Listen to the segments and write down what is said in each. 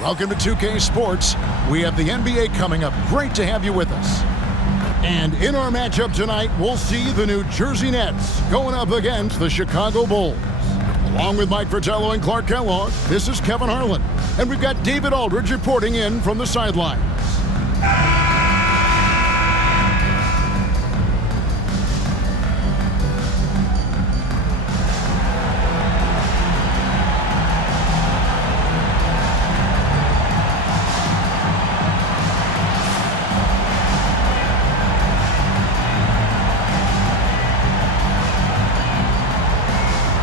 Welcome to 2K Sports. We have the NBA coming up. Great to have you with us. And in our matchup tonight, we'll see the New Jersey Nets going up against the Chicago Bulls. Along with Mike Fratello and Clark Kellogg, this is Kevin Harlan. And we've got David Aldridge reporting in from the sidelines.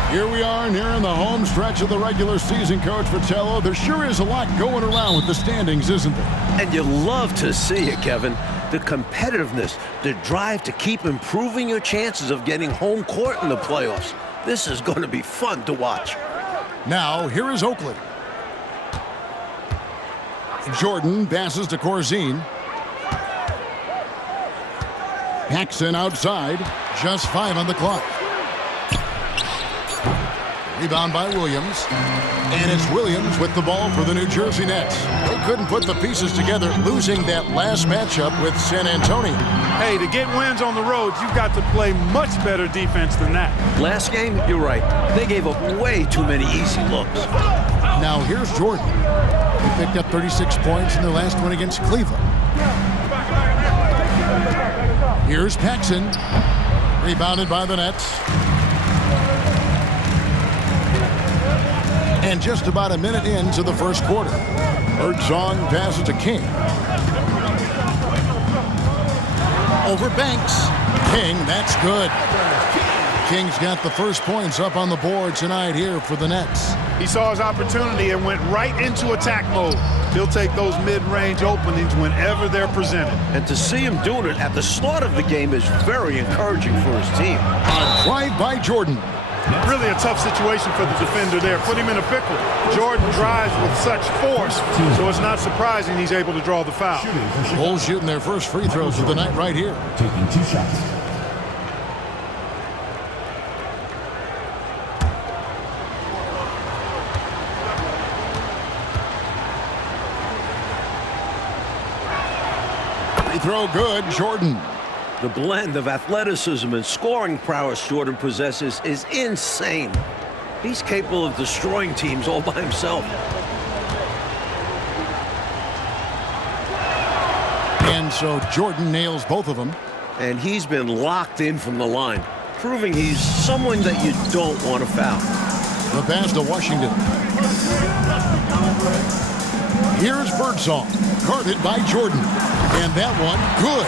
Here we are nearing the home stretch of the regular season, Coach Fratello. There sure is a lot going around with the standings, isn't there? And you love to see it, Kevin. The competitiveness, the drive to keep improving your chances of getting home court in the playoffs. This is going to be fun to watch. Now, here is Oakley. Jordan passes to Corzine. Paxson outside. Just 5 on the clock. Rebound by Williams. And it's Williams with the ball for the New Jersey Nets. They couldn't put the pieces together, losing that last matchup with San Antonio. Hey, to get wins on the road, you've got to play much better defense than that. Last game, you're right. They gave up way too many easy looks. Now here's Jordan. He picked up 36 points in their last one against Cleveland. Here's Paxson. Rebounded by the Nets. And just about a minute into the first quarter. Birdsong passes to King. Over Banks. King, that's good. King's got the first points up on the board tonight here for the Nets. He saw his opportunity and went right into attack mode. He'll take those mid-range openings whenever they're presented. And to see him doing it at the start of the game is very encouraging for his team. A drive by Jordan. Really a tough situation for the defender there. Put him in a pickle. Jordan drives with such force, so it's not surprising he's able to draw the foul. Bulls shooting their first free throws of the night right here. Taking 2 shots. Free throw good, Jordan. The blend of athleticism and scoring prowess Jordan possesses is insane. He's capable of destroying teams all by himself. And so Jordan nails both of them. And he's been locked in from the line, proving he's someone that you don't want to foul. The pass to Washington. Here's Birdsong, guarded by Jordan. And that one, good.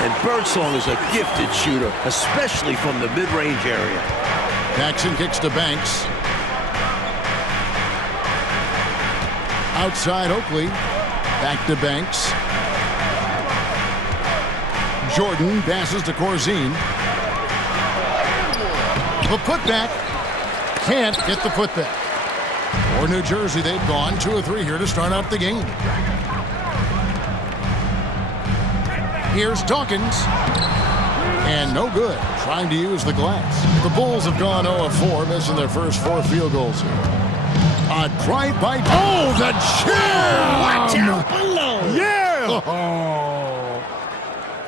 And Birdsong is a gifted shooter, especially from the mid-range area. Paxson kicks to Banks. Outside Oakley. Back to Banks. Jordan passes to Corzine. The putback. Can't get the putback. For New Jersey, they've gone 2 of 3 here to start out the game. Here's Dawkins. And no good. Trying to use the glass. The Bulls have gone 0 of 4, missing their first 4 field goals here. A drive by... Oh, the jam! Watch out below! Yeah! Oh.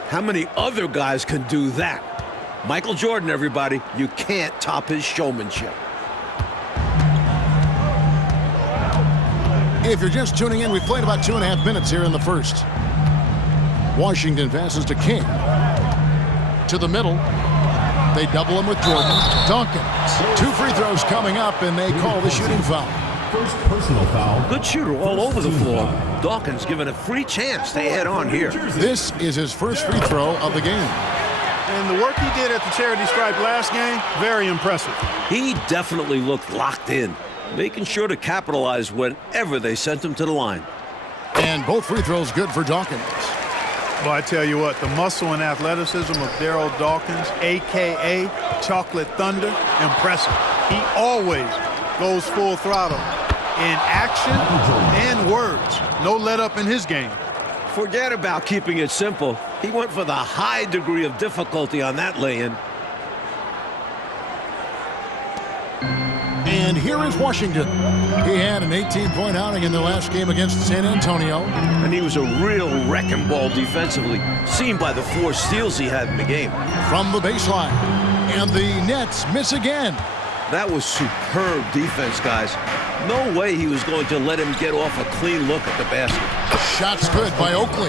How many other guys can do that? Michael Jordan, everybody. You can't top his showmanship. If you're just tuning in, we've played about 2.5 minutes here in the first. Washington passes to King. To the middle. They double him with Jordan. Dawkins. 2 free throws coming up, and they call the shooting foul. First personal foul. Good shooter all over the floor. Dawkins given a free chance to add on here. This is his first free throw of the game. And the work he did at the charity stripe last game, very impressive. He definitely looked locked in, making sure to capitalize whenever they sent him to the line. And both free throws good for Dawkins. Well, I tell you what, the muscle and athleticism of Darryl Dawkins, a.k.a. Chocolate Thunder, impressive. He always goes full throttle in action and words. No let up in his game. Forget about keeping it simple. He went for the high degree of difficulty on that lay-in. And here is Washington. He had an 18-point outing in the last game against San Antonio. And he was a real wrecking ball defensively, seen by the 4 steals he had in the game. From the baseline. And the Nets miss again. That was superb defense, guys. No way he was going to let him get off a clean look at the basket. Shots good by Oakley.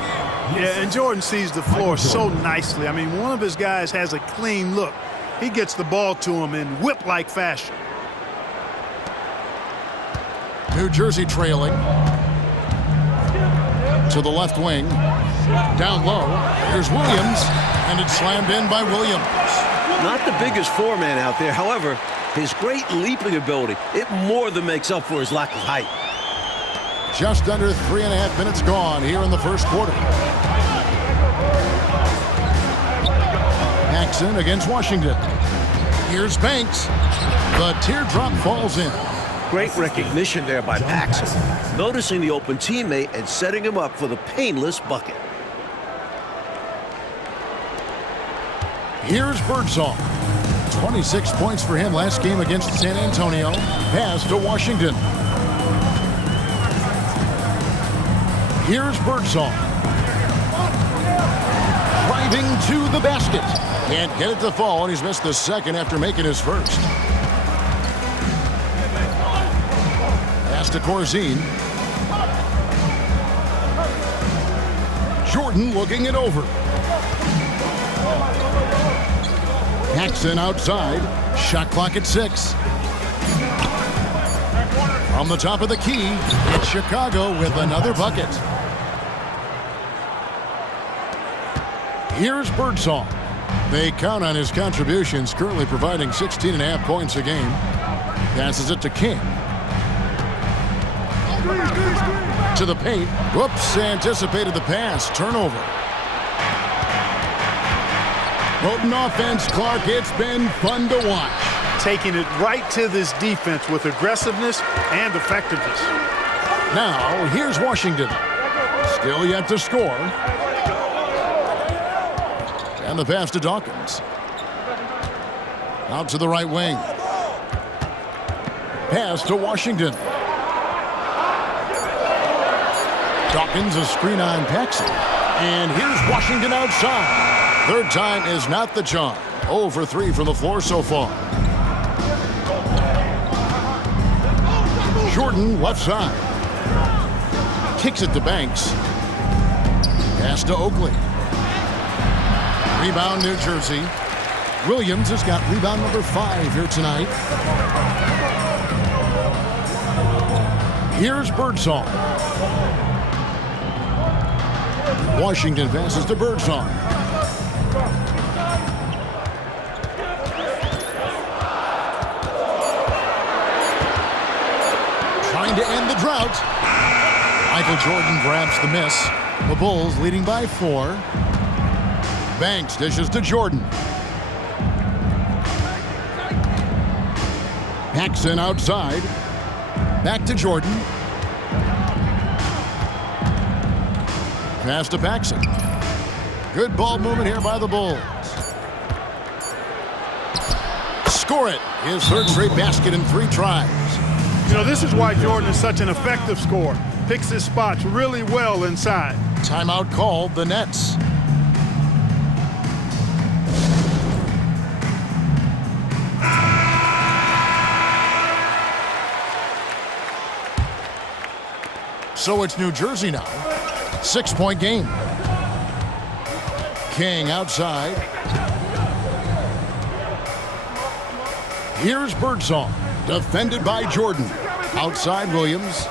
Yeah, and Jordan sees the floor so nicely. I mean, one of his guys has a clean look. He gets the ball to him in whip-like fashion. New Jersey trailing. To the left wing. Down low. Here's Williams. And it's slammed in by Williams. Not the biggest four-man out there. However, his great leaping ability, it more than makes up for his lack of height. Just under 3.5 minutes gone here in the first quarter. Paxson against Washington. Here's Banks. The teardrop falls in. Great recognition there by Paxson, noticing the open teammate and setting him up for the painless bucket. Here's Birdsong. 26 points for him last game against San Antonio. Pass to Washington. Here's Birdsong. Driving to the basket. Can't get it to fall, and he's missed the second after making his first. Pass to Corzine. Jordan looking it over. Paxson outside. Shot clock at 6. From the top of the key, it's Chicago with another bucket. Here's Birdsong. They count on his contributions, currently providing 16.5 points a game. Passes it to King. To the paint. Whoops, anticipated the pass. Turnover. Potent offense, Clark. It's been fun to watch. Taking it right to this defense with aggressiveness and effectiveness. Now, here's Washington. Still yet to score. And the pass to Dawkins. Out to the right wing. Pass to Washington. Dawkins, a screen on Paxson. And here's Washington outside. Third time is not the charm. 0 for 3 from the floor so far. Jordan left side. Kicks it to Banks. Pass to Oakley. Rebound New Jersey. Williams has got rebound number 5 here tonight. Here's Birdsong. Washington passes to Birdsong. Trying to end the drought. Michael Jordan grabs the miss. The Bulls leading by 4. Banks dishes to Jordan. Paxson outside. Back to Jordan. Pass to Paxson. Good ball movement here by the Bulls. Score it. His third straight basket in 3 tries. You know, this is why Jordan is such an effective scorer. Picks his spots really well inside. Timeout called, the Nets. So it's New Jersey now. 6-point game. King outside. Here's Birdsong. Defended by Jordan. Outside Williams.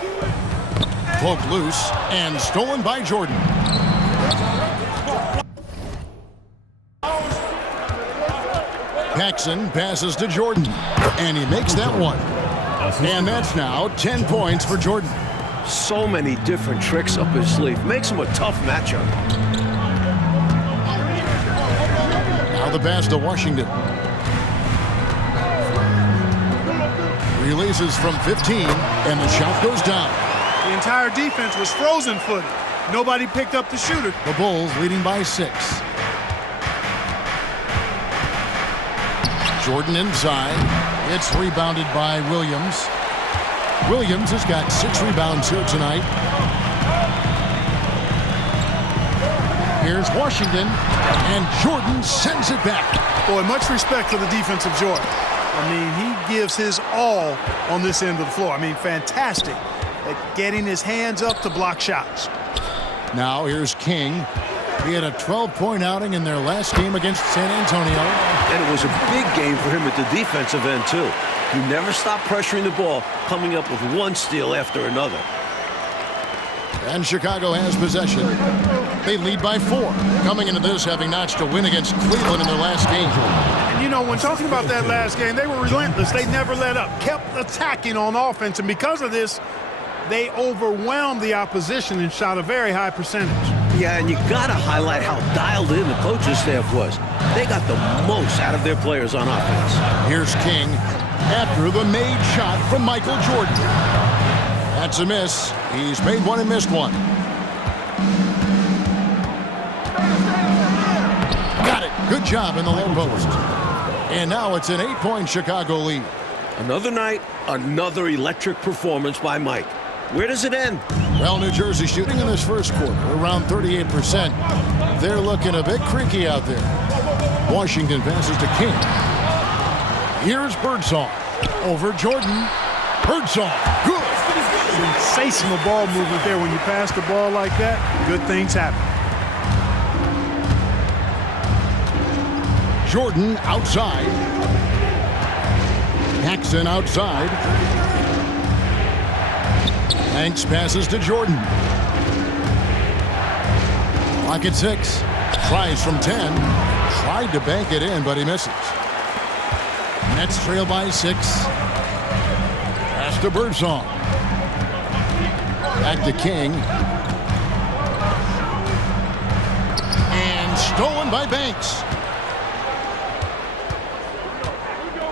Poked loose and stolen by Jordan. Paxson passes to Jordan. And he makes that one. And that's now 10 points for Jordan. So many different tricks up his sleeve. Makes him a tough matchup. Now the pass to Washington. Releases from 15, and the shot goes down. The entire defense was frozen-footed. Nobody picked up the shooter. The Bulls leading by 6. Jordan inside. It's rebounded by Williams. Williams has got 6 rebounds here tonight. Here's Washington, and Jordan sends it back. Boy, much respect for the defensive Jordan. I mean, he gives his all on this end of the floor. I mean, fantastic at getting his hands up to block shots. Now here's King. He had a 12-point outing in their last game against San Antonio. And it was a big game for him at the defensive end, too. He never stopped pressuring the ball, coming up with one steal after another. And Chicago has possession. They lead by 4. Coming into this, having notched a win against Cleveland in their last game. And, you know, when talking about that last game, they were relentless. They never let up, kept attacking on offense. And because of this, they overwhelmed the opposition and shot a very high percentage. Yeah, and you got to highlight how dialed in the coaching staff was. They got the most out of their players on offense. Here's King after the made shot from Michael Jordan. That's a miss. He's made one and missed one. Got it. Good job in the low post. And now it's an 8-point Chicago lead. Another night, another electric performance by Mike. Where does it end? Well, New Jersey shooting in this first quarter around 38%. They're looking a bit creaky out there. Washington passes to King. Here's Birdsong over Jordan. Birdsong, good. Sensational ball movement there. When you pass the ball like that, good things happen. Jordan outside. Paxson outside. Hanks passes to Jordan. Clock at 6. Tries from 10. Tried to bank it in, but he misses. Nets trail by 6. Pass to Birdsong. Back to King. And stolen by Banks.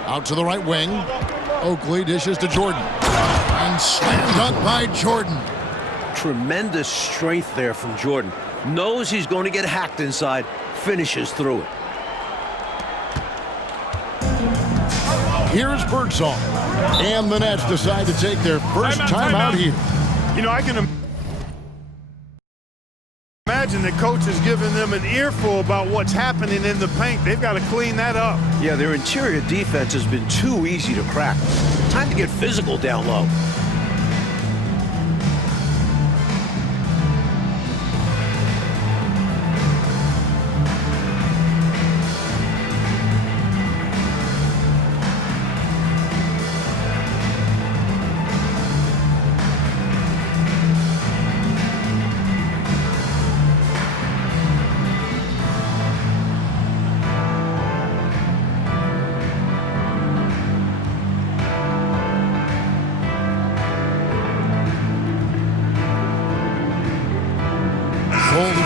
Out to the right wing. Oakley dishes to Jordan. And slam dunk by Jordan. Tremendous strength there from Jordan. Knows he's going to get hacked inside. Finishes through it. Here's Birdsong. And the Nets decide to take their first time out here. You know, I can imagine the coach is giving them an earful about what's happening in the paint. They've got to clean that up. Yeah, their interior defense has been too easy to crack. Time to get physical down low.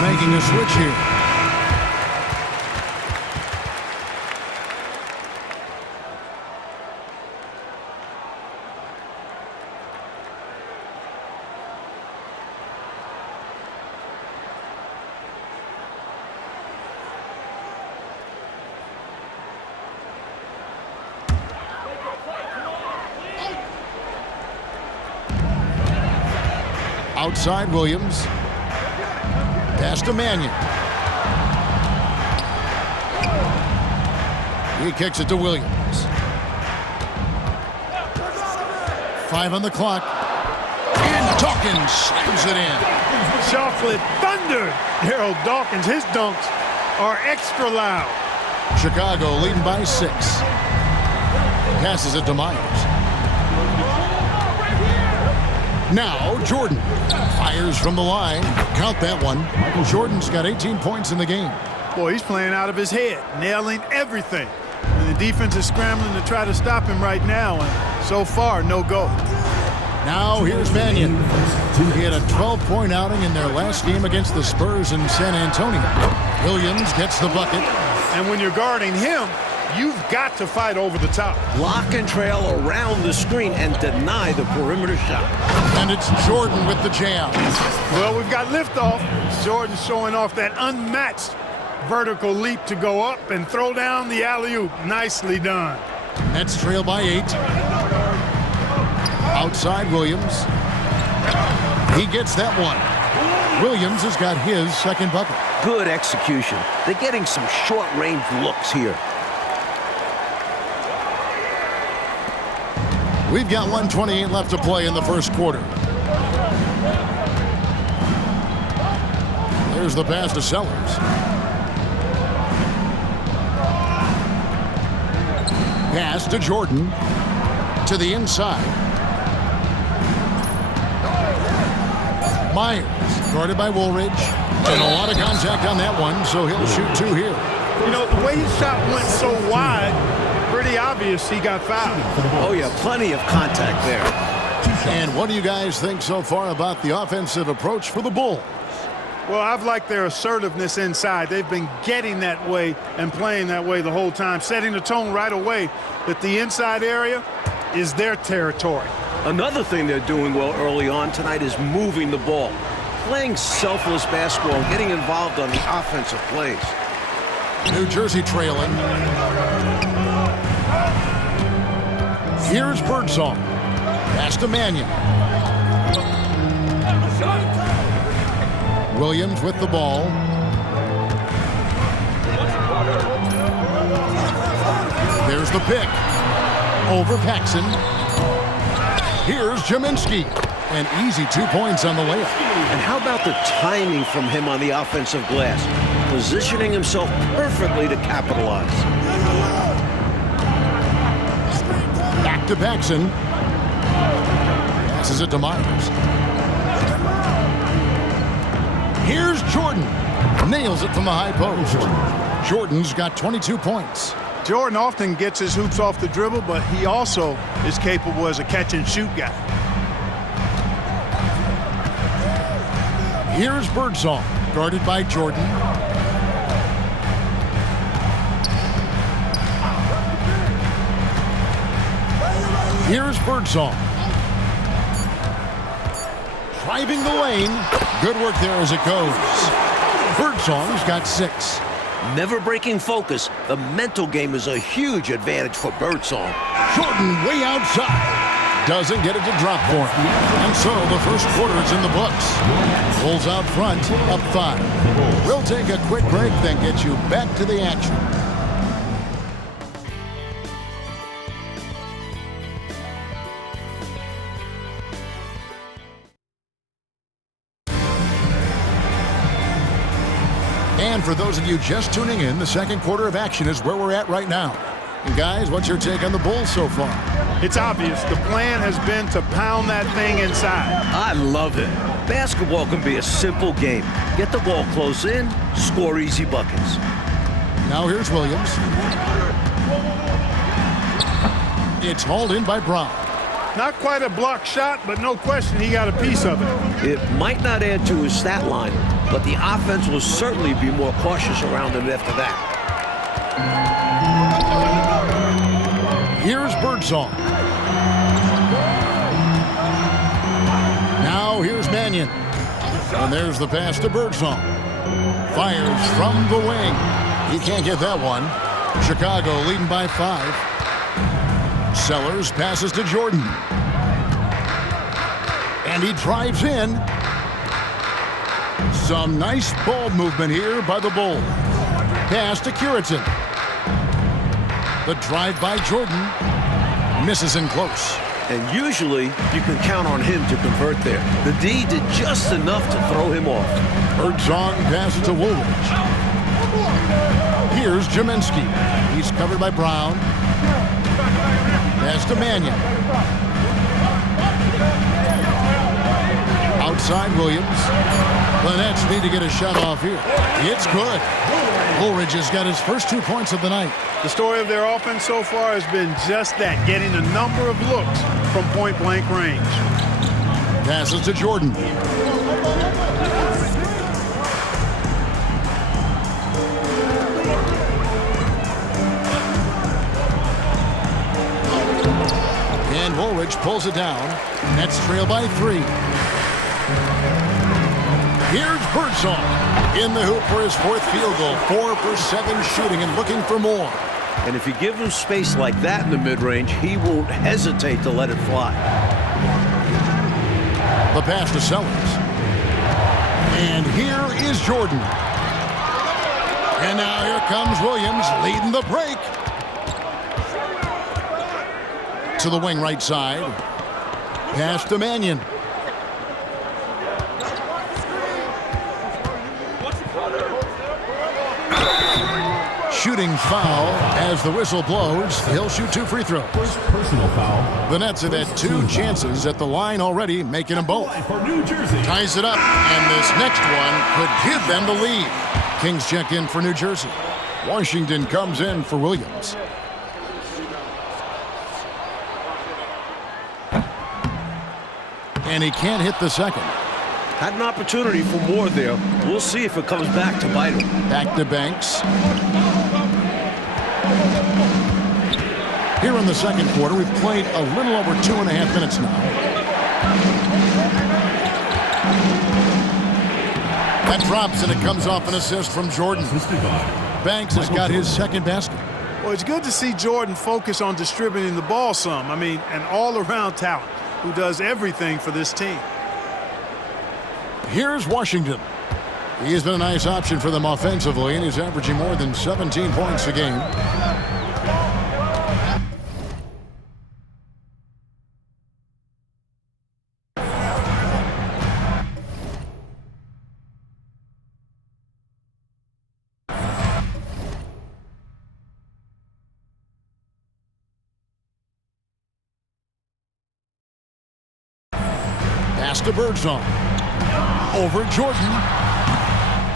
Making a switch here. Outside Williams. Pass to Mannion. He kicks it to Williams. 5 on the clock. And Dawkins slams it in. Chocolate thunder. Daryl Dawkins, his dunks are extra loud. Chicago leading by 6. Passes it to Myers. Now Jordan fires from the line. Count that one. Jordan's got 18 points in the game. Boy, he's playing out of his head, nailing everything. And the defense is scrambling to try to stop him right now, and so far, no go. Now here's Mannion. He had a 12-point outing in their last game against the Spurs in San Antonio. Williams gets the bucket. And when you're guarding him, you've got to fight over the top. Lock and trail around the screen and deny the perimeter shot. And it's Jordan with the jam. Well, we've got liftoff. Jordan showing off that unmatched vertical leap to go up and throw down the alley-oop. Nicely done. Nets trail by 8. Outside Williams. He gets that one. Williams has got his second bucket. Good execution. They're getting some short-range looks here. We've got 1:28 left to play in the first quarter. There's the pass to Sellers. Pass to Jordan. To the inside. Myers, guarded by Woolridge. And a lot of contact on that one, so he'll shoot 2 here. You know, the way his shot went so wide, pretty obvious he got fouled. Oh, yeah, plenty of contact there. And what do you guys think so far about the offensive approach for the Bulls? Well, I've liked their assertiveness inside. They've been getting that way and playing that way the whole time, setting the tone right away that the inside area is their territory. Another thing they're doing well early on tonight is moving the ball. Playing selfless basketball and getting involved on the offensive plays. New Jersey trailing. Here's Birdsong. Pass to Mannion. Williams with the ball. There's the pick. Over Paxson. Here's Jaminski. An easy 2 points on the layup. And how about the timing from him on the offensive glass? Positioning himself perfectly to capitalize. Back to Paxson. Passes it to Myers. Here's Jordan. Nails it from the high post. Jordan's got 22 points. Jordan often gets his hoops off the dribble, but he also is capable as a catch-and-shoot guy. Here's Birdsong, guarded by Jordan. Here's Birdsong. Driving the lane. Good work there as it goes. Birdsong's got 6. Never breaking focus. The mental game is a huge advantage for Birdsong. Jordan way outside. Doesn't get it to drop for him. And so the first quarter is in the books. Bulls out front, up 5. We'll take a quick break, then get you back to the action. And for those of you just tuning in, the second quarter of action is where we're at right now. And guys, what's your take on the Bulls so far? It's obvious. The plan has been to pound that thing inside. I love it. Basketball can be a simple game. Get the ball close in, score easy buckets. Now here's Williams. It's hauled in by Brown. Not quite a block shot, but no question he got a piece of it. It might not add to his stat line, but the offense will certainly be more cautious around him after that. Here's Birdsong. Now here's Mannion. And there's the pass to Birdsong. Fires from the wing. He can't get that one. Chicago leading by 5. Sellers passes to Jordan. And he drives in. Some nice ball movement here by the Bulls. Pass to Curitin. The drive by Jordan. Misses in close. And usually, you can count on him to convert there. The D did just enough to throw him off. Birdsong passes to Woolridge. Here's Jaminski. He's covered by Brown. Pass to Mannion. Outside Williams. The Nets need to get a shot off here. It's good. Woolridge has got his first 2 points of the night. The story of their offense so far has been just that, getting a number of looks from point-blank range. Passes to Jordan. And Woolridge pulls it down. Nets trail by 3. Here's Birdsong in the hoop for his 4th field goal. 4 for 7 shooting and looking for more. And if you give him space like that in the mid-range, he won't hesitate to let it fly. The pass to Sellers. And here is Jordan. And now here comes Williams leading the break. To the wing right side. Pass to Mannion. Shooting foul as the whistle blows. He'll shoot 2 free throws. First personal foul. The Nets have had 2 chances at the line already, making them both. For New Jersey. Ties it up, and this next one could give them the lead. Kings check in for New Jersey. Washington comes in for Williams. And he can't hit the second. Had an opportunity for more there. We'll see if it comes back to bite him. Back to Banks. Here in the second quarter, we've played a little over 2.5 minutes now. That drops, and it comes off an assist from Jordan. Banks has got his second basket. Well, it's good to see Jordan focus on distributing the ball some. I mean, an all-around talent who does everything for this team. Here's Washington. He has been a nice option for them offensively, and he's averaging more than 17 points a game. Pass to Birdsong. Over Jordan.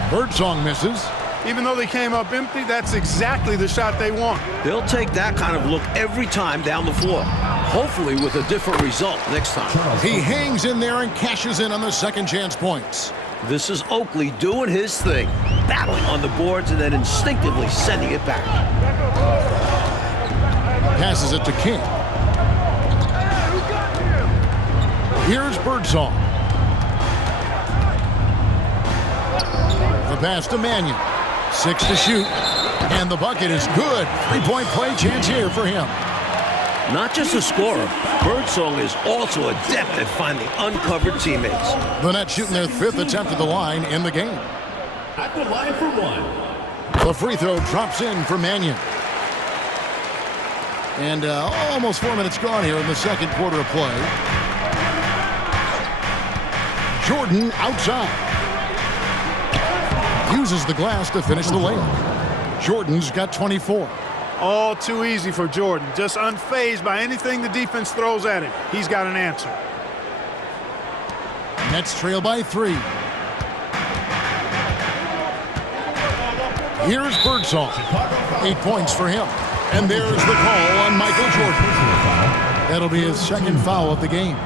Birdsong misses. Even though they came up empty, that's exactly the shot they want. They'll take that kind of look every time down the floor. Hopefully with a different result next time. He hangs in there and cashes in on the second chance points. This is Oakley doing his thing, battling on the boards and then instinctively sending it back. Passes it to King. Here's Birdsong. The pass to Mannion. 6 to shoot. And the bucket is good. 3-point play chance here for him. Not just a scorer, Birdsong is also adept at finding uncovered teammates. The Nets shooting their 5th attempt at the line in the game. At the line for 1. The free throw drops in for Mannion. And almost 4 minutes gone here in the second quarter of play. Jordan outside. Uses the glass to finish the layup. Jordan's got 24. All too easy for Jordan. Just unfazed by anything the defense throws at him. He's got an answer. Nets trail by 3. Here's Birdsong. 8 points for him. And there's the call on Michael Jordan. That'll be his second foul of the game.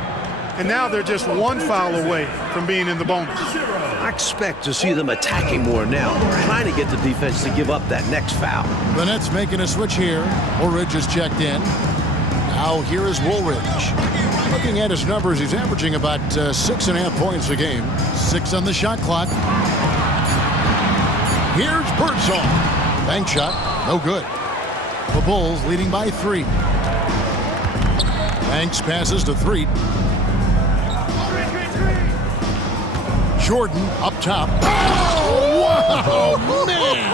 And now they're just 1 foul away from being in the bonus. I expect to see them attacking more now, trying to get the defense to give up that next foul. The Nets making a switch here. Woolridge is checked in. Now here is Woolridge. Looking at his numbers, he's averaging about 6.5 points a game. 6 on the shot clock. Here's Birdsong. Bank shot, no good. The Bulls leading by 3. Banks passes to 3. Jordan up top. Oh, wow, man!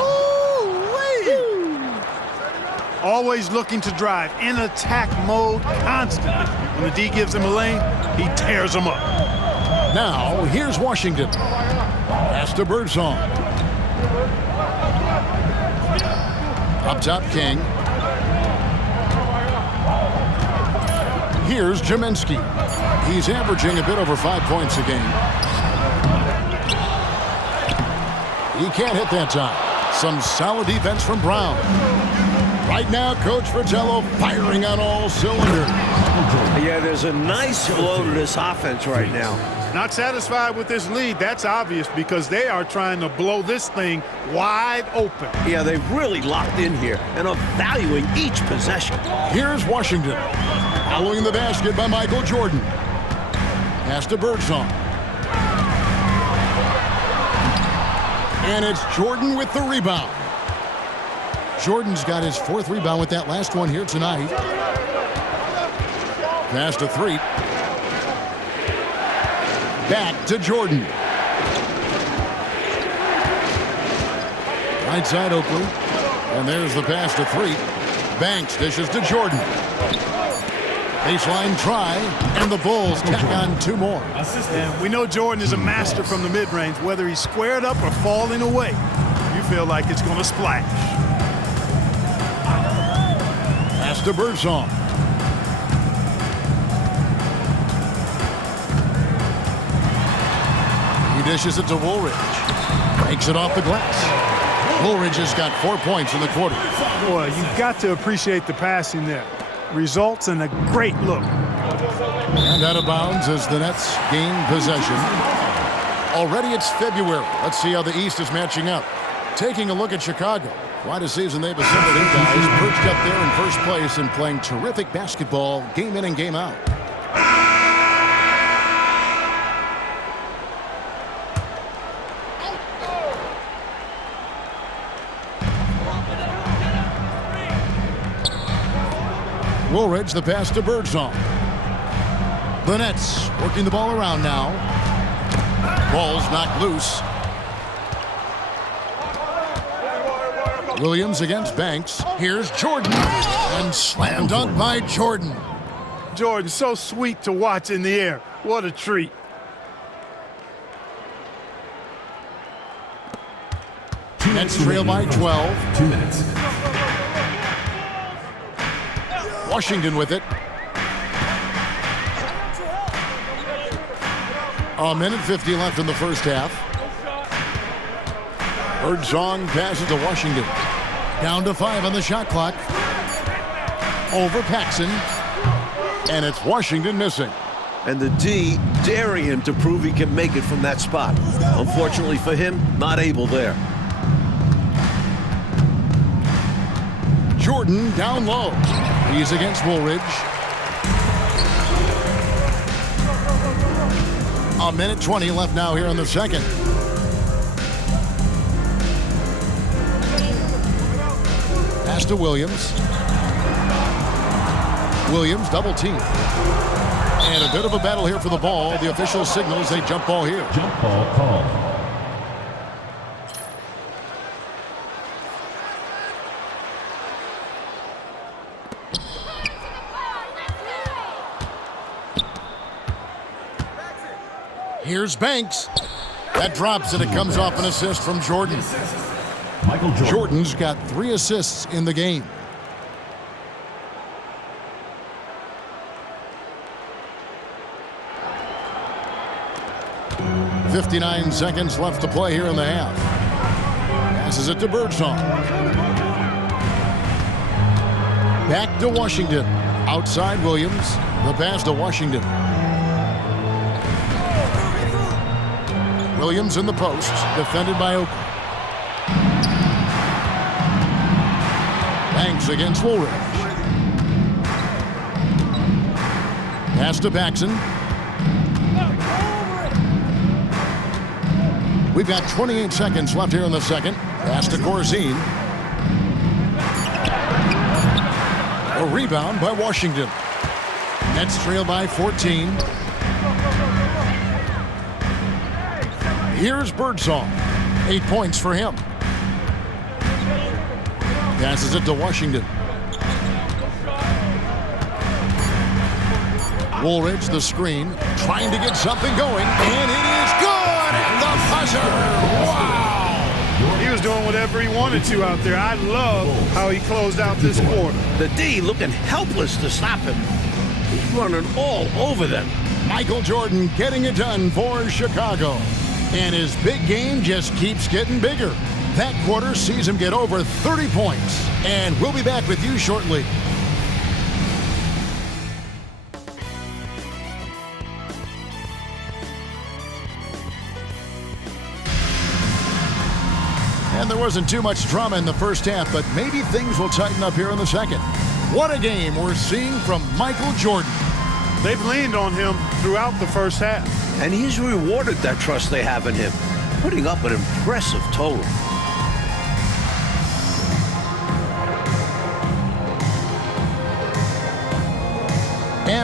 Always looking to drive in attack mode constantly. When the D gives him a lane, he tears them up. Now, here's Washington. Pass to Birdsong. Up top, King. Here's Jaminsky. He's averaging a bit over 5 points a game. He can't hit that time. Some solid defense from Brown. Right now, Coach Fratello firing on all cylinders. Yeah, there's a nice flow to this offense right now. Not satisfied with this lead, that's obvious, because they are trying to blow this thing wide open. Yeah, they've really locked in here and are valuing each possession. Here's Washington. Following the basket by Michael Jordan. Pass to Birdsong. And it's Jordan with the rebound. Jordan's got his 4th rebound with that last one here tonight. Pass to 3. Back to Jordan. Right side Oakley. And there's the pass to 3. Banks dishes to Jordan. Baseline try, and the Bulls tack on 2 more. And we know Jordan is a master from the mid-range. Whether he's squared up or falling away, you feel like it's going to splash. Pass to Birdsong. He dishes it to Woolridge. Makes it off the glass. Woolridge has got 4 points in the quarter. Boy, you've got to appreciate the passing there. Results in a great look. And out of bounds as the Nets gain possession. Already it's February. Let's see how the East is matching up. Taking a look at Chicago. Quite a season they've assembled in, guys. Perched up there in first place and playing terrific basketball game in and game out. Woolridge, the pass to Birdsong. The Nets working the ball around now. Ball's knocked loose. Williams against Banks. Here's Jordan. And slam dunk by Jordan. Jordan, so sweet to watch in the air. What a treat. Nets trail by 12. 2 minutes. Washington with it. A minute 50 left in the first half. Birdsong passes to Washington. Down to 5 on the shot clock. Over Paxson. And it's Washington missing. And the D daring him to prove he can make it from that spot. Unfortunately for him, not able there. Jordan down low. He's against Woolridge. A minute 20 left now here in the second. Pass to Williams. Williams double team. And a bit of a battle here for the ball. The official signals a jump ball here. Jump ball called. Here's Banks. That drops and it comes off an assist from Jordan. Michael Jordan. Jordan's got 3 assists in the game. .59 seconds left to play here in the half. Passes it to Birdsong. Back to Washington. Outside Williams. The pass to Washington. Williams in the post, defended by Oakley. Banks against Woolridge. Pass to Paxson. We've got 28 seconds left here in the second. Pass to Corzine. A rebound by Washington. Nets trail by 14. Here's Birdsong. 8 points for him. Passes it to Washington. Woolridge, the screen, trying to get something going, and it is good! And the buzzer! Wow! He was doing whatever he wanted to out there. I love how he closed out this quarter. The D looking helpless to stop him. He's running all over them. Michael Jordan getting it done for Chicago. And his big game just keeps getting bigger. That quarter sees him get over 30 points. And we'll be back with you shortly. And there wasn't too much drama in the first half, but maybe things will tighten up here in the second. What a game we're seeing from Michael Jordan. They've leaned on him throughout the first half. And he's rewarded that trust they have in him, putting up an impressive total.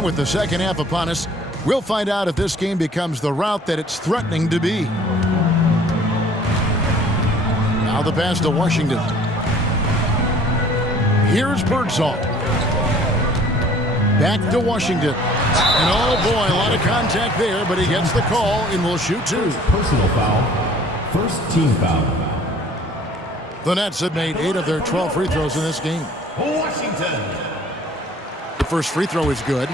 with the second half upon us, we'll find out if this game becomes the rout that it's threatening to be. Now the pass to Washington. Here's Birdsong. Back to Washington. And oh boy, a lot of contact there, but he gets the call and will shoot two. Personal foul. First team foul. The Nets have made 8 of their 12 free throws in this game. Washington. The first free throw is good.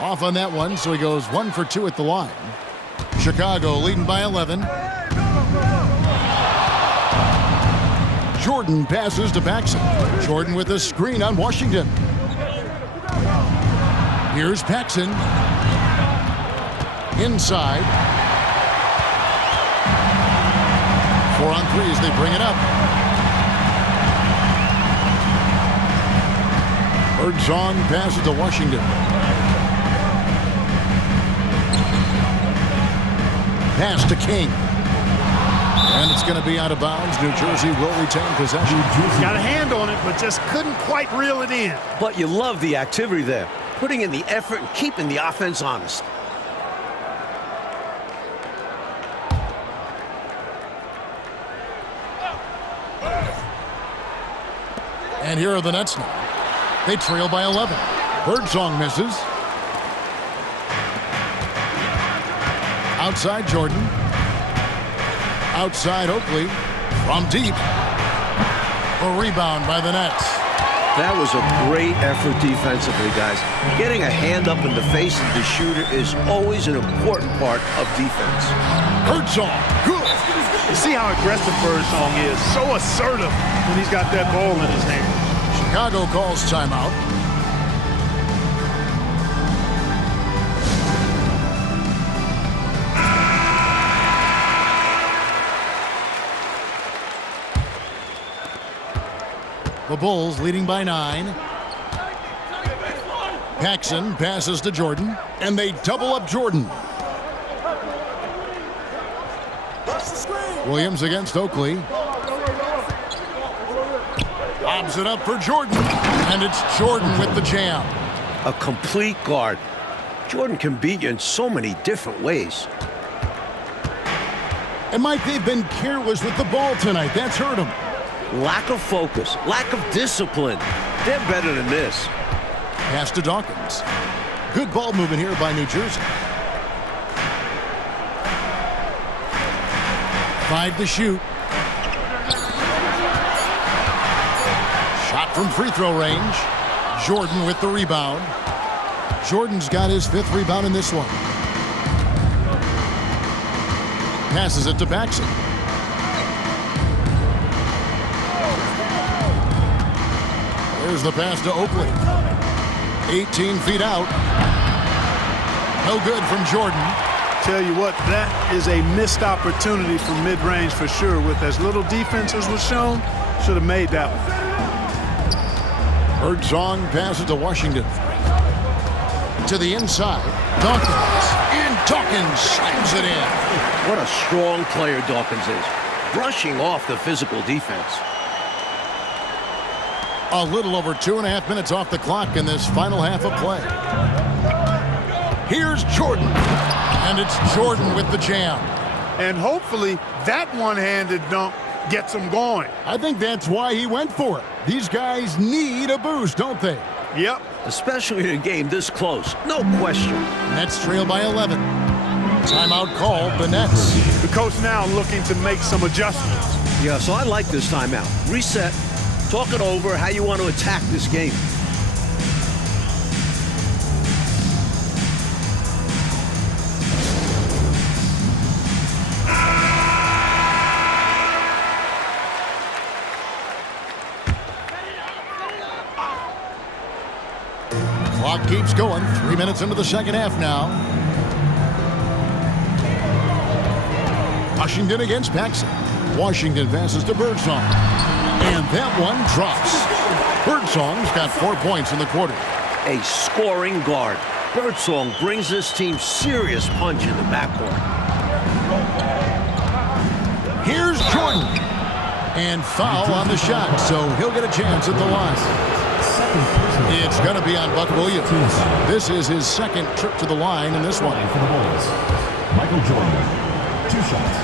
Off on that one, so he goes 1 for 2 at the line. Chicago leading by 11. Jordan passes to Paxson. Jordan with a screen on Washington. Here's Paxson. Inside. 4 on 3 as they bring it up. Birdsong passes to Washington. Pass to King. And it's going to be out of bounds. New Jersey will retain possession. Got a hand on it, but just couldn't quite reel it in. But you love the activity there, putting in the effort and keeping the offense honest. And here are the Nets now. They trail by 11. Birdsong misses. Outside Jordan. Outside Oakley. From deep. A rebound by the Nets. That was a great effort defensively, guys. Getting a hand up in the face of the shooter is always an important part of defense. Birdsong. Good. You see how aggressive Birdsong is. So assertive when he's got that ball in his hand. Chicago calls timeout. The Bulls leading by 9. Paxson passes to Jordan, and they double up Jordan. Williams against Oakley. Lobs it up for Jordan, and it's Jordan with the jam. A complete guard. Jordan can beat you in so many different ways. And Mike, they've been careless with the ball tonight. That's hurt them. Lack of focus, lack of discipline. They're better than this. Pass to Dawkins. Good ball movement here by New Jersey. 5 to shoot. Shot from free throw range. Jordan with the rebound. Jordan's got his 5th rebound in this one. Passes it to Paxson. There's the pass to Oakley. 18 feet out. No good from Jordan. Tell you what, that is a missed opportunity from mid-range for sure. With as little defense as was shown, should have made that one. Birdsong passes to Washington. To the inside. Dawkins. And Dawkins slams it in. What a strong player Dawkins is. Brushing off the physical defense. A little over 2.5 minutes off the clock in this final half of play. Here's Jordan. And it's Jordan with the jam. And hopefully that one-handed dunk gets him going. I think that's why he went for it. These guys need a boost, don't they? Yep. Especially in a game this close. No question. Nets trail by 11. Timeout called the Nets. The coach now looking to make some adjustments. Yeah, so I like this timeout. Reset. Talk it over how you want to attack this game. Clock keeps going. 3 minutes into the second half now. Washington against Paxson. Washington passes to Birdsong. And that one drops. Birdsong's got 4 points in the quarter. A scoring guard. Birdsong brings this team serious punch in the backcourt. Here's Jordan. And foul on the shot, so he'll get a chance at the line. It's going to be on Buck Williams. This is his second trip to the line in this one. For the Bulls, Michael Jordan, 2 shots.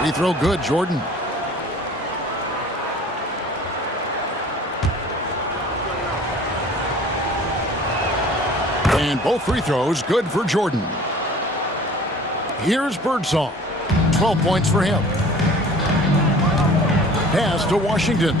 Free throw good, Jordan. And both free throws good for Jordan. Here's Birdsong. 12 points for him. Pass to Washington.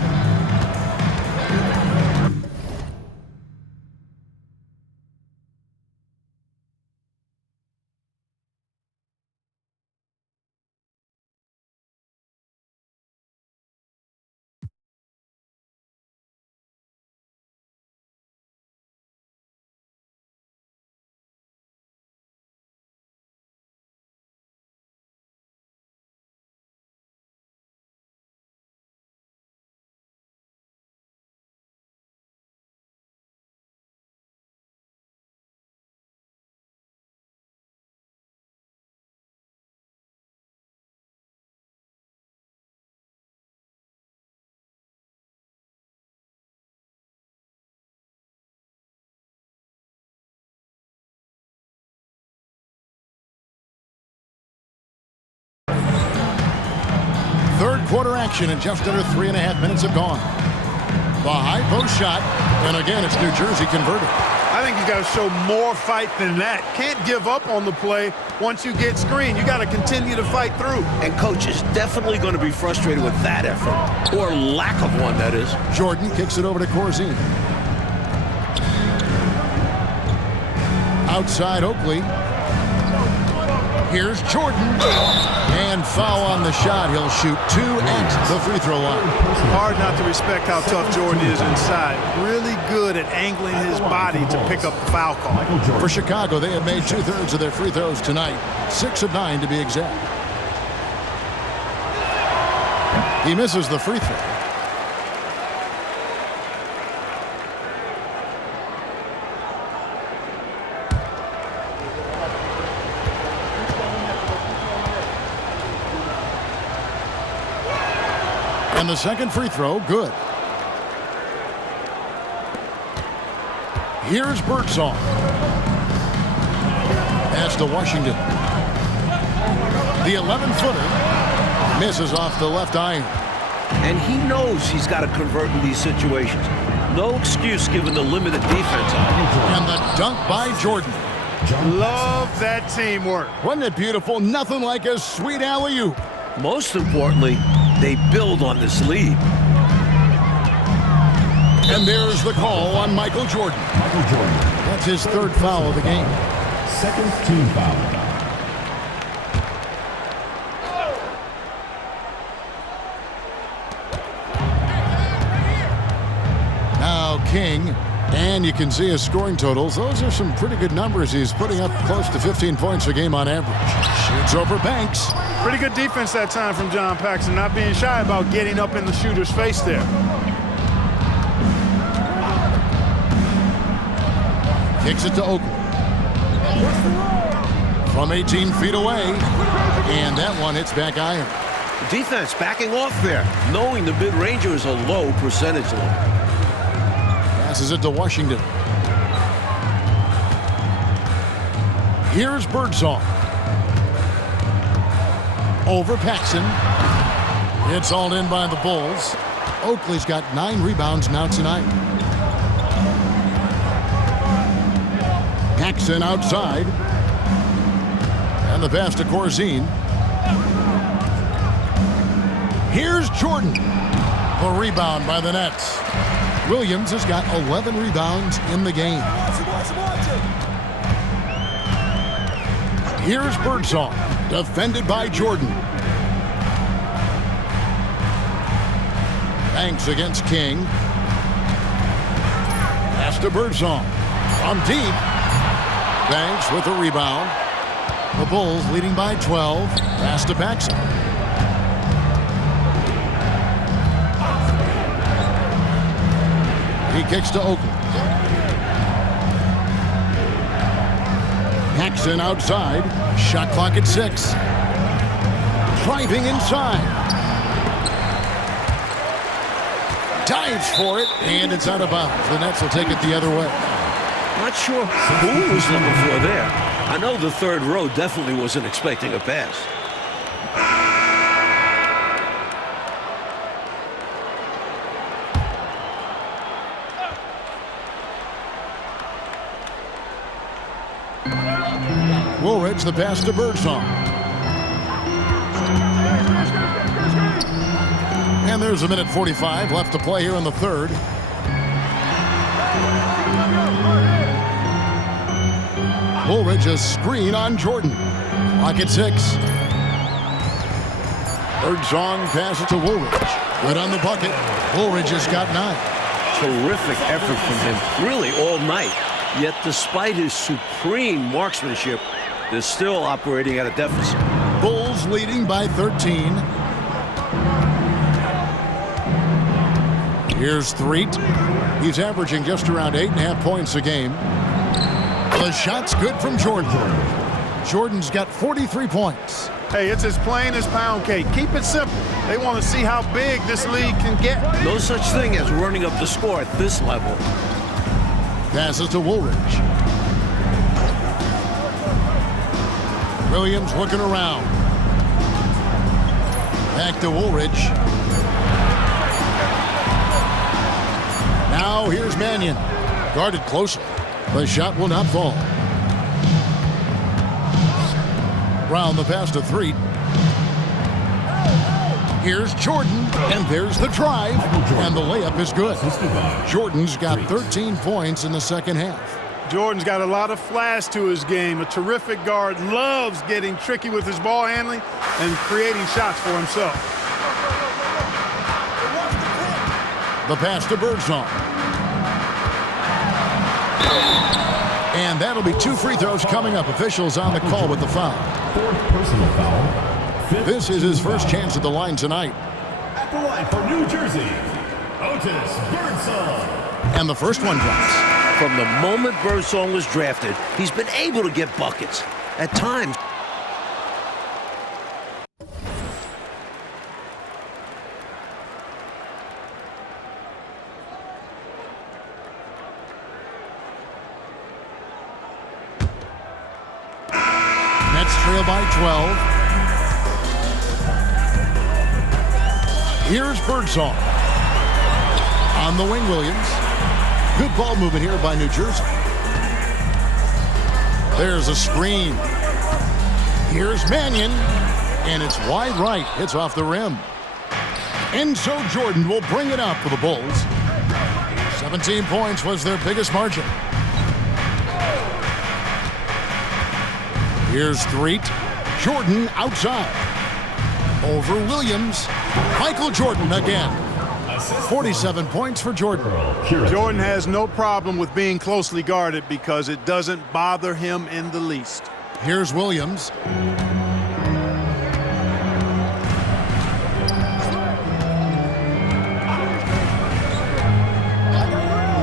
Third quarter action and just under 3.5 minutes have gone. The high post shot, and again, it's New Jersey converted. I think he's got to show more fight than that. Can't give up on the play once you get screened. You got to continue to fight through. And coach is definitely going to be frustrated with that effort, or lack of one, that is. Jordan kicks it over to Corzine. Outside Oakley. Here's Jordan. And foul on the shot. He'll shoot 2 at the free throw line. Hard not to respect how tough Jordan is inside. Really good at angling his body to pick up the foul call. For Chicago, they have made 2/3 of their free throws tonight. 6 of 9 to be exact. He misses the free throw. And the second free throw, good. Here's Birdsong. Pass to Washington. The 11-footer misses off the left iron. And he knows he's got to convert in these situations. No excuse given the limited defense on him. And the dunk by Jordan. Love that teamwork. Wasn't it beautiful? Nothing like a sweet alley-oop. Most importantly, they build on this lead. And there's the call on Michael Jordan. Michael Jordan. That's his 3rd foul of the game. Second team foul. Now King, and you can see his scoring totals. Those are some pretty good numbers. He's putting up close to 15 points a game on average. Shoots over Banks. Pretty good defense that time from John Paxson, not being shy about getting up in the shooter's face there. Kicks it to Oakley. From 18 feet away. And that one hits back iron. Defense backing off there, knowing the mid-ranger is a low percentage low. Passes it to Washington. Here's Birdsong. Over Paxson. It's all in by the Bulls. Oakley's got 9 rebounds now tonight. Paxson outside. And the pass to Corzine. Here's Jordan. The rebound by the Nets. Williams has got 11 rebounds in the game. Here's Birdsong. Defended by Jordan. Banks against King. Pass to Birdsong. From deep. Banks with the rebound. The Bulls leading by 12. Pass to Paxson. He kicks to Oakley. Paxson outside. Shot clock at 6. Driving inside. Dives for it, and it's out of bounds. The Nets will take it the other way. Not sure who was looking for there. I know the third row definitely wasn't expecting a pass. Woolridge, the pass to Birdsong. And there's a minute 45 left to play here in the third. Woolridge, a screen on Jordan. Clock at 6. Birdsong passes to Woolridge. Good on the bucket. Woolridge has got 9. Terrific effort from him, really all night. Yet despite his supreme marksmanship, they're still operating at a deficit. Bulls leading by 13. Here's Threet. He's averaging just around 8.5 points a game. The shot's good from Jordan. Jordan's got 43 points. Hey, it's as plain as pound cake. Keep it simple. They want to see how big this league can get. No such thing as running up the score at this level. Passes to Woolridge. Williams looking around. Back to Woolridge. Now here's Mannion. Guarded closely. The shot will not fall. Brown the pass to Threet. Here's Jordan, and there's the drive, and the layup is good. Jordan's got 13 points in the second half. Jordan's got a lot of flash to his game. A terrific guard, loves getting tricky with his ball handling and creating shots for himself. The pass to Birdsong. And that'll be 2 free throws coming up. Officials on the call with the foul. 4th personal foul. This is his first chance at the line tonight. At the line for New Jersey, Otis Birdsong. And the first one drops. From the moment Birdsong was drafted, he's been able to get buckets. At times, Nets trail by 12. Here's Birdsong. On the wing, Williams. Good ball movement here by New Jersey. There's a screen. Here's Mannion. And it's wide right. It's off the rim. And so Jordan will bring it up for the Bulls. 17 points was their biggest margin. Here's Threet. Jordan outside. Over Williams. Michael Jordan again. 47 points for Jordan. Jordan has no problem with being closely guarded because it doesn't bother him in the least. Here's Williams.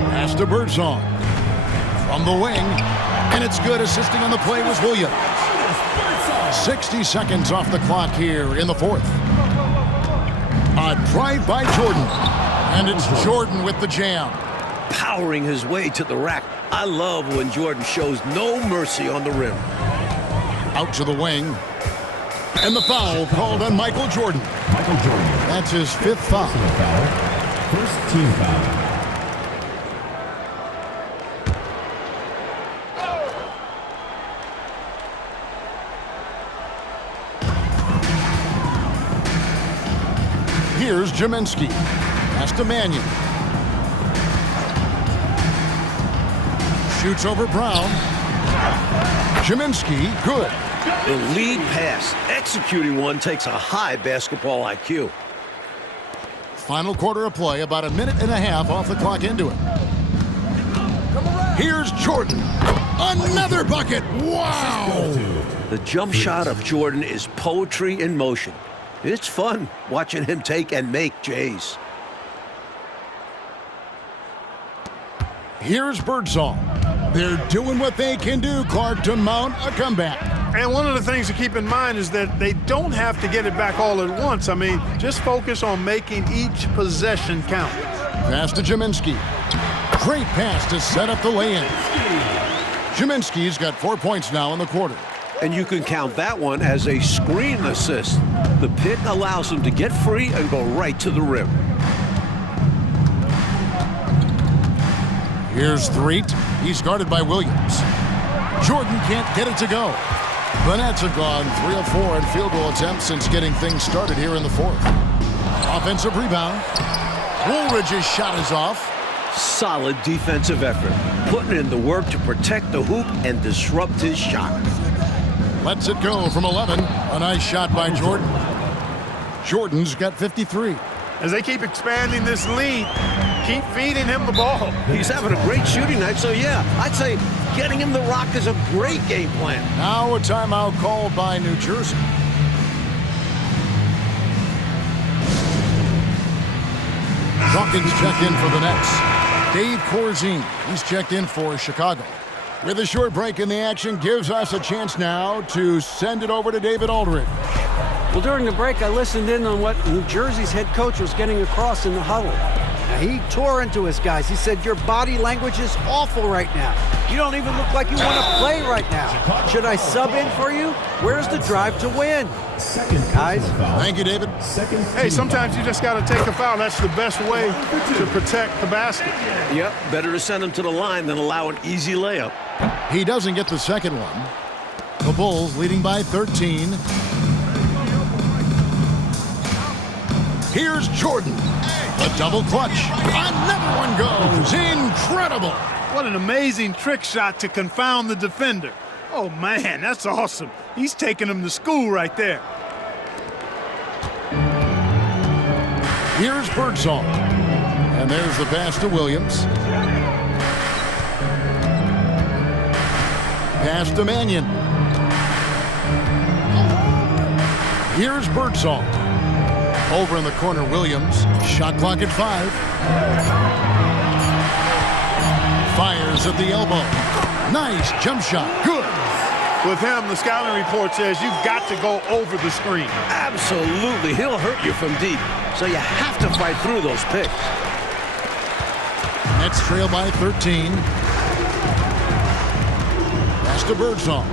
Pass to Birdsong. From the wing. And it's good. Assisting on the play was Williams. 60 seconds off the clock here in the fourth. A drive by Jordan. And it's Jordan with the jam. powering his way to the rack. I love when Jordan shows no mercy on the rim. Out to the wing. And the foul called on Michael Jordan. Michael Jordan. That's his fifth foul. First team foul. Here's Jaminski. Pass to Mannion. Shoots over Brown. Jaminski, good. The lead pass. Executing one takes a high basketball IQ. Final quarter of play, about a minute and a half off the clock into it. Here's Jordan. Another bucket. Wow. The jump shot of Jordan is poetry in motion. It's fun watching him take and make J's. Here's Birdsong. They're doing what they can do, Clark, to mount a comeback. And one of the things to keep in mind is that they don't have to get it back all at once. I mean, just focus on making each possession count. Pass to Jaminski. Great pass to set up the lay-in. Jaminski's got 4 points now in the quarter. And you can count that one as a screen assist. The pick allows him to get free and go right to the rim. Here's Threet. He's guarded by Williams. Jordan can't get it to go. The Nets have gone 3 of 4 in field goal attempts since getting things started here in the fourth. Offensive rebound. Woolridge's shot is off. Solid defensive effort, putting in the work to protect the hoop and disrupt his shot. Lets it go from 11. A nice shot by Jordan. Jordan's got 53. As they keep expanding this lead, keep feeding him the ball. He's having a great shooting night, so yeah, I'd say getting him the rock is a great game plan. Now a timeout called by New Jersey. Dawkins check in for the Nets. Dave Corzine, he's checked in for Chicago. With a short break in the action, gives us a chance now to send it over to David Aldridge. Well, during the break, I listened in on what New Jersey's head coach was getting across in the huddle. Now, he tore into his guys. He said, your body language is awful right now. You don't even look like you want to play right now. Should I sub in for you? Where's the drive to win? Guys. Thank you, David. Hey, sometimes you just got to take a foul. That's the best way to protect the basket. Yep, better to send him to the line than allow an easy layup. He doesn't get the second one. The Bulls leading by 13. Here's Jordan. The double clutch. Another one goes. Incredible. What an amazing trick shot to confound the defender. Oh, man, that's awesome. He's taking him to school right there. Here's Birdsong. And there's the pass to Williams. Pass to Mannion. Here's Birdsong. Over in the corner, Williams. Shot clock at 5. Fires at the elbow. Nice jump shot. Good. With him, the scouting report says you've got to go over the screen. Absolutely. He'll hurt you from deep. So you have to fight through those picks. Nets trail by 13. Pass to Birdsong.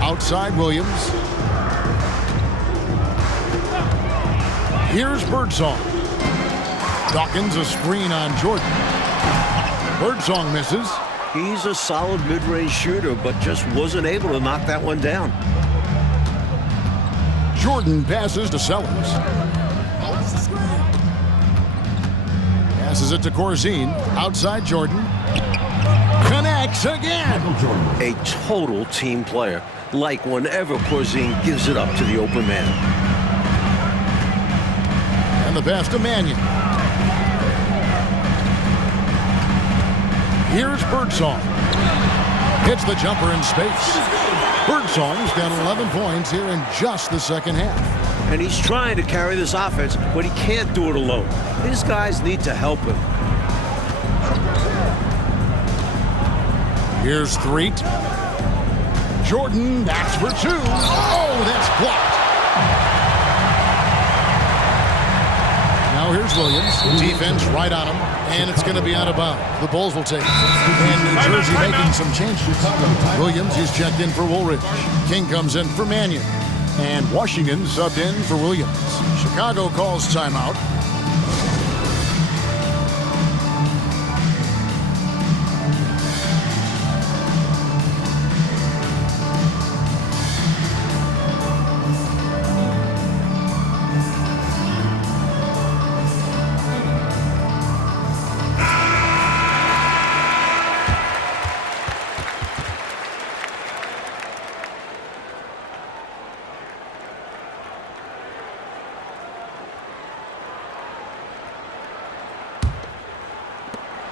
Outside Williams. Here's Birdsong. Dawkins a screen on Jordan. Birdsong misses. He's a solid mid-range shooter, but just wasn't able to knock that one down. Jordan passes to Sellers. Passes it to Corzine. Outside Jordan. Connects again. A total team player, like whenever Corzine gives it up to the open man. And the pass to Mannion. Here's Birdsong. Hits the jumper in space. Birdsong's got 11 points here in just the second half. And he's trying to carry this offense, but he can't do it alone. His guys need to help him. Here's Threet. Jordan, that's for 2. Oh, that's blocked. Now here's Williams. Defense right on him, and it's going to be out of bounds. The Bulls will take it. And New Jersey making some changes. Williams is checked in for Woolridge. King comes in for Mannion. And Washington subbed in for Williams. Chicago calls timeout.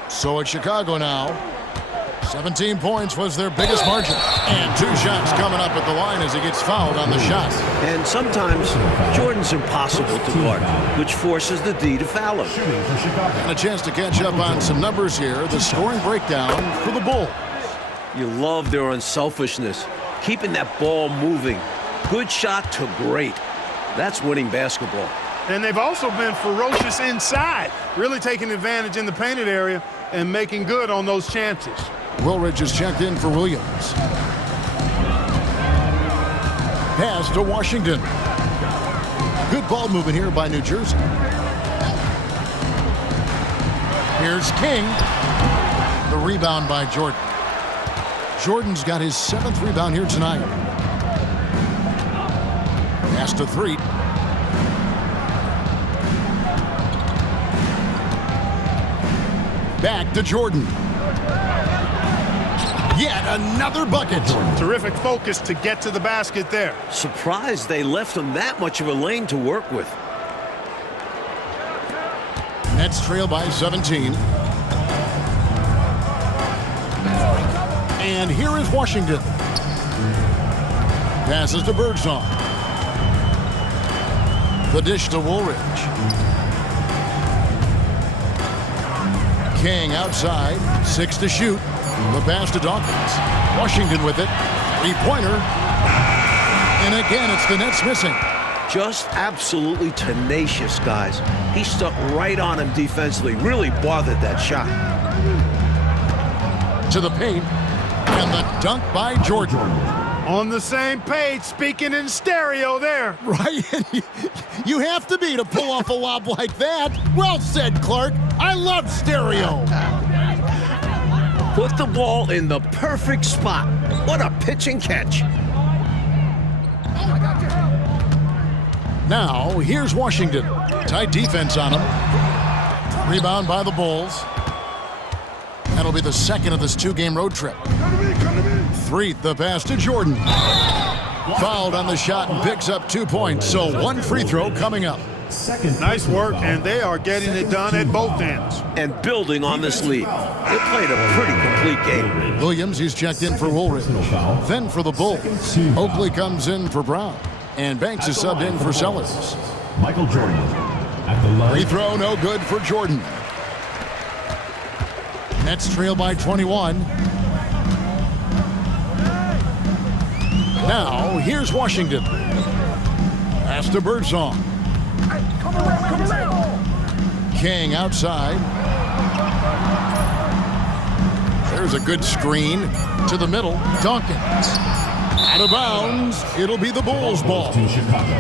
So it's Chicago now. 17 points was their biggest margin. And 2 shots coming up at the line as he gets fouled on the shot. And sometimes Jordan's impossible to guard, which forces the D to foul him. And a chance to catch up on some numbers here. The scoring breakdown for the Bulls. You love their unselfishness, keeping that ball moving. Good shot to great. That's winning basketball. And they've also been ferocious inside, really taking advantage in the painted area and making good on those chances. Woolridge is checked in for Williams. Pass to Washington. Good ball movement here by New Jersey. Here's King. The rebound by Jordan. Jordan's got his 7th rebound here tonight. Pass to Threet. Back to Jordan. Yet another bucket. Terrific focus to get to the basket there. Surprised they left him that much of a lane to work with. Nets trail by 17. And here is Washington. Passes to Birdsong. The dish to Woolridge. King outside, 6 to shoot. The pass to Dawkins. Washington with it. 3-pointer. And again, it's the Nets missing. Just absolutely tenacious, guys. He stuck right on him defensively. Really bothered that shot. To the paint. And the dunk by Jordan. On the same page, speaking in stereo there. Right? You have to be to pull off a lob like that. Well said, Clark. I love stereo. Put the ball in the perfect spot. What a pitch and catch. Now, here's Washington. Tight defense on him. Rebound by the Bulls. That'll be the second of this 2-game road trip. Threet, the pass to Jordan. Fouled on the shot and picks up 2 points. So 1 free throw coming up. Nice work, and they are getting it done at both ends. And building on this lead. They played a pretty complete game. Williams, he's checked in for Woolridge. Then for the Bulls, Oakley comes in for Brown. And Banks is subbed in for Sellers. Michael Jordan at the line. Free throw, no good for Jordan. Nets trail by 21. Now, here's Washington. Pass to Birdsong. King outside. There's a good screen to the middle. Dawkins. Out of bounds. It'll be the Bulls' ball. To Chicago.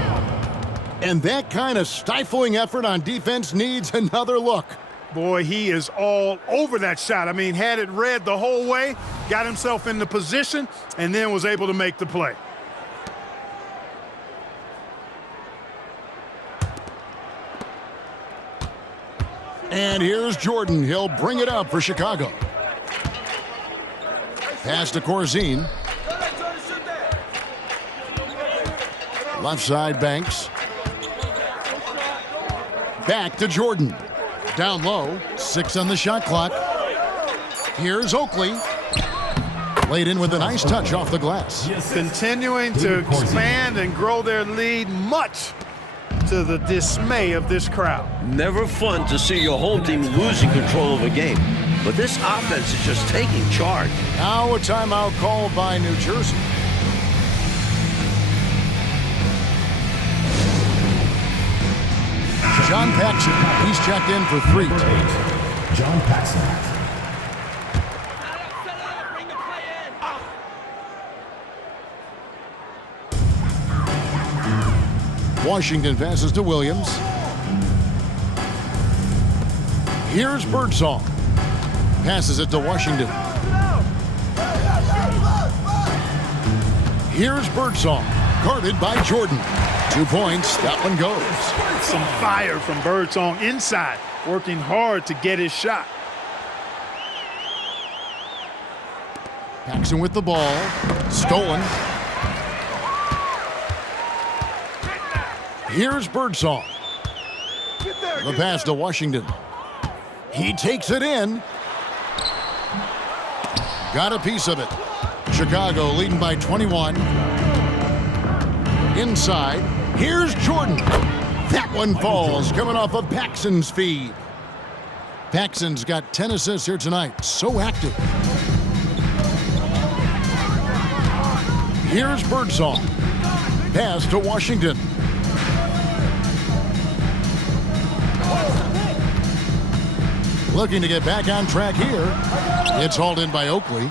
And that kind of stifling effort on defense needs another look. Boy, he is all over that shot. I mean, had it read the whole way, got himself in the position, and then was able to make the play. And here's Jordan. He'll bring it up for Chicago. Pass to Corzine. Left side, Banks. Back to Jordan. Down low, 6 on the shot clock. Here's Oakley. Laid in with a nice touch off the glass. Continuing to expand and grow their lead, much to the dismay of this crowd. Never fun to see your home team losing control of a game. But this offense is just taking charge. Now a timeout called by New Jersey. John Paxson, he's checked in for 3. John Paxson. Washington passes to Williams. Here's Birdsong. Passes it to Washington. Here's Birdsong, guarded by Jordan. 2 points, that one goes. Some fire from Birdsong inside, working hard to get his shot. Paxson with the ball, stolen. Here's Birdsong. The pass to Washington. He takes it in. got a piece of it. Chicago leading by 21. Inside, here's Jordan. That one falls, coming off of Paxson's feed. Paxson's got 10 assists here tonight, so active. Here's Birdsong. Pass to Washington. Looking to get back on track here. It's hauled in by Oakley.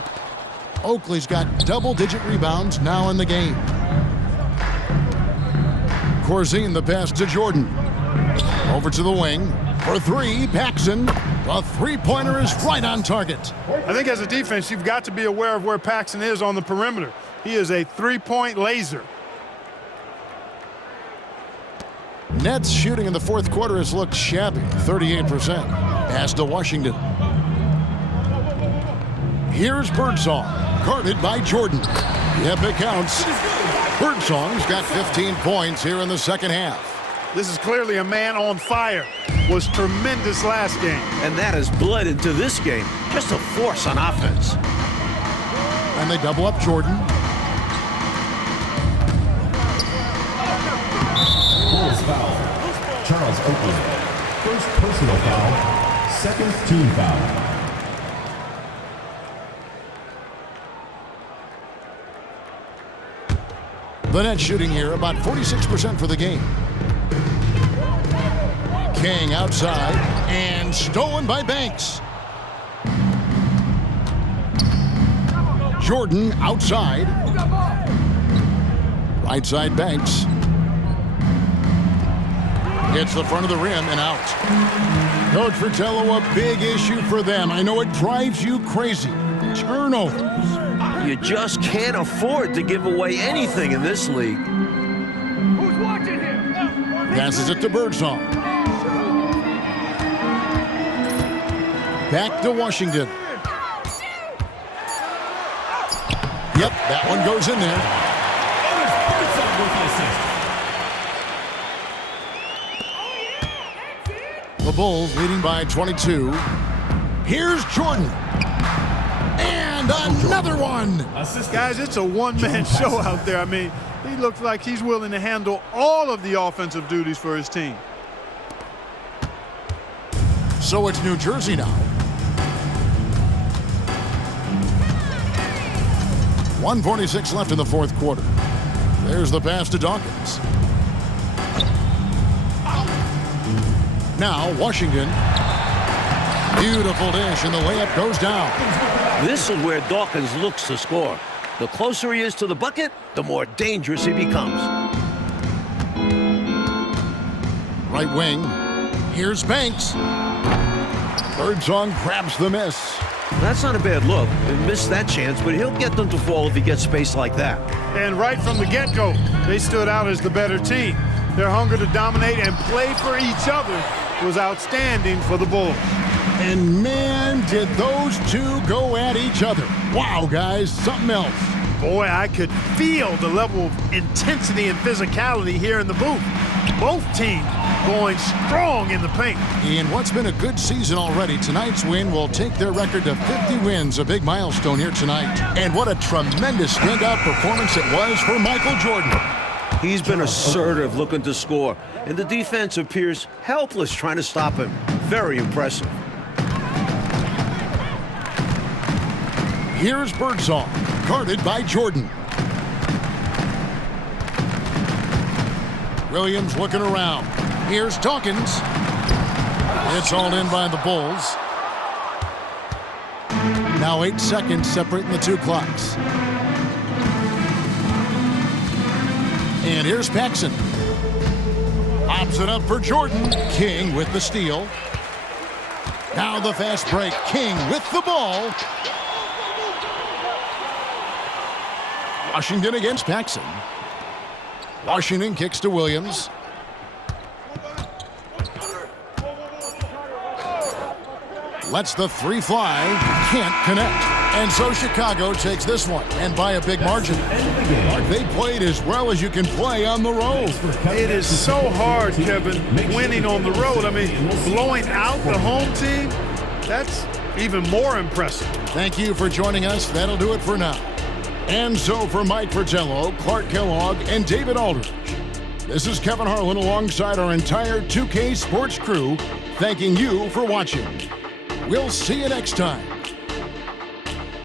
Oakley's got double-digit rebounds now in the game. Corzine the pass to Jordan. Over to the wing. For three, Paxson. The three-pointer is right on target. I think as a defense, you've got to be aware of where Paxson is on the perimeter. He is a three-point laser. Nets shooting in the fourth quarter has looked shabby, 38%. Pass to Washington. Here's Birdsong, guarded by Jordan. Yep, it counts. Birdsong's got 15 points here in the second half. This is clearly a man on fire. Was tremendous last game. And that has bled into this game. Just a force on offense. And they double up Jordan. Bulls foul. Charles Oakley. First personal foul. Second team foul. The Nets shooting here about 46% for the game. King outside and stolen by Banks. Jordan outside. Right side Banks. Hits the front of the rim and out. Coach Fratello, a big issue for them. I know it drives you crazy. Turnovers. You just can't afford to give away anything in this league. Who's watching here? Passes it to Birdsong. Back to Washington. Yep, that one goes in there. The Bulls leading by 22. Here's Jordan. And another one. Guys, it's a one-man show out there. I mean, he looks like he's willing to handle all of the offensive duties for his team. So it's New Jersey now. 1:46 left in the fourth quarter. There's the pass to Dawkins. Now Washington. Beautiful dish, and the layup goes down. This is where Dawkins looks to score. The closer he is to the bucket, the more dangerous he becomes. Right wing. Here's Banks. Birdsong grabs the miss. That's not a bad look. He missed that chance, but he'll get them to fall if he gets space like that. And right from the get-go, they stood out as the better team. Their hunger to dominate and play for each other was outstanding for the Bulls. And man, did those two go at each other. Wow, guys, something else. Boy, I could feel the level of intensity and physicality here in the booth. Both teams going strong in the paint. In what's been a good season already, tonight's win will take their record to 50 wins, a big milestone here tonight. And what a tremendous standout performance it was for Michael Jordan. He's been assertive looking to score, and the defense appears helpless trying to stop him. Very impressive. Here's Birdsong, guarded by Jordan. Williams looking around. Here's Dawkins. It's all in by the Bulls. Now 8 seconds separating the two clocks. And here's Paxson. Pops it up for Jordan. King with the steal. Now the fast break. King with the ball. Washington against Paxson. Washington kicks to Williams. Lets the three fly. Can't connect. And so Chicago takes this one, and by a big margin. They played as well as you can play on the road. It is so hard, Kevin, winning on the road. I mean, blowing out the home team, that's even more impressive. Thank you for joining us. That'll do it for now. And so for Mike Fratello, Clark Kellogg, and David Aldridge, this is Kevin Harlan alongside our entire 2K Sports crew, thanking you for watching. We'll see you next time